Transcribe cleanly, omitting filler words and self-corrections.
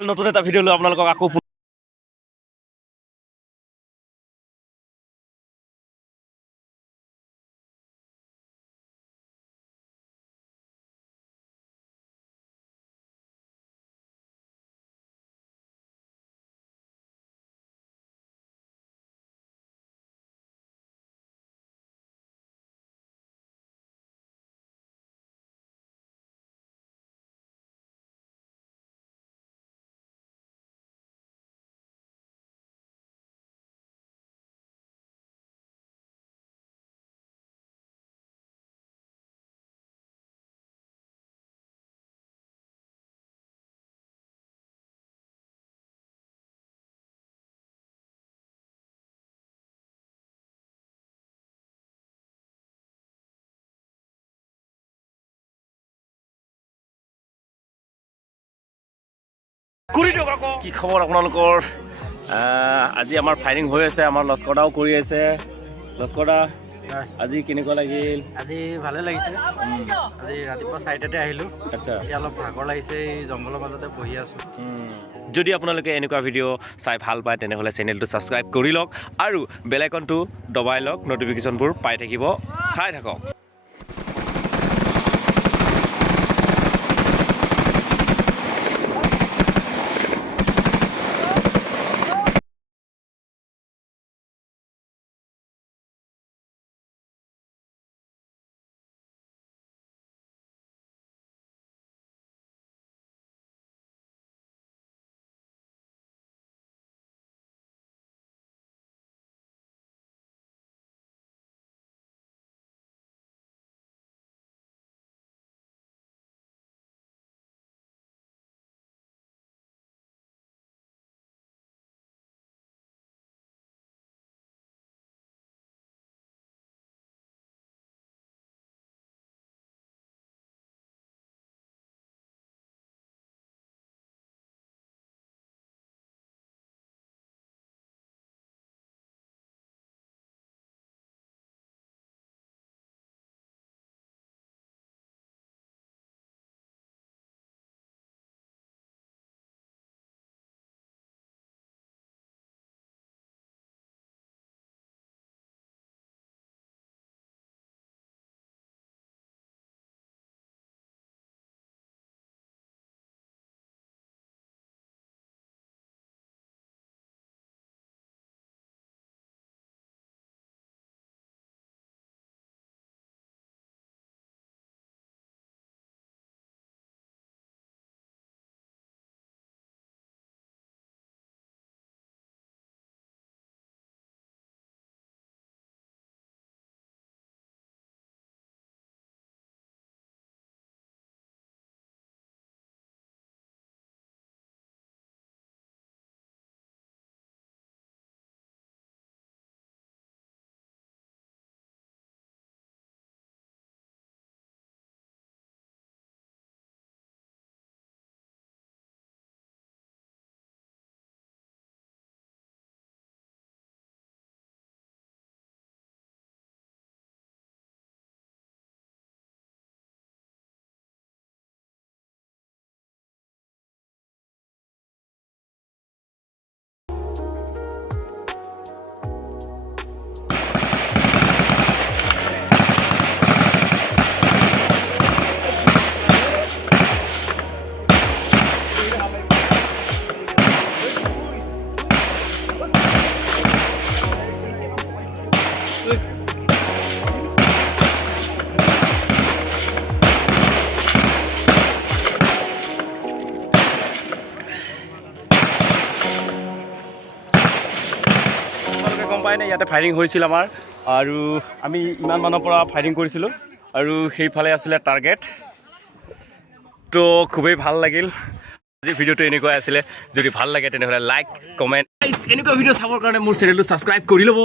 নতুন এটা ভিডিঅ' লৈ আপোনালোকক আকৌ কি খবৰ আপোনালোকৰ আজি আমাৰ ফায়াৰিং হৈ আছে আমাৰ লস্কৰদাও কৰি আছে লস্কৰদা আজি কেনেকুৱা লাগিল আজি ভালে লাগিছে আজি ৰাতিপুৱা 4টাতে আহিলো আচ্ছা এতিয়া অলপ ভাগৰ লাগিছে এই জংগলৰ মাজতে বহি আছো যদি আপোনালোকে এনেকুৱা ভিডিঅ' চাই ভাল পায় তেনেহ'লে চেনেলটো ছাবস্ক্ৰাইব কৰি লওক আৰু বেল আইকনটো দবাই লওক নটিফিকেশ্যনবোৰ পাই থাকিব চাই থাকক গম পাই নাই ইয়াতে ফায়াৰিং হৈছিল আমাৰ আৰু আমি ইমান মানৰ পৰা ফায়াৰিং কৰিছিলোঁ আৰু সেইফালে আছিলে টাৰ্গেট তো খুবেই ভাল লাগিল আজি ভিডিঅ'টো এনেকুৱাই আছিলে যদি ভাল লাগে তেনেহ'লে লাইক কমেণ্ট এনেকুৱা ভিডিঅ' চাবৰ কাৰণে মোৰ চেনেলটো ছাবস্ক্ৰাইব কৰি ল'ব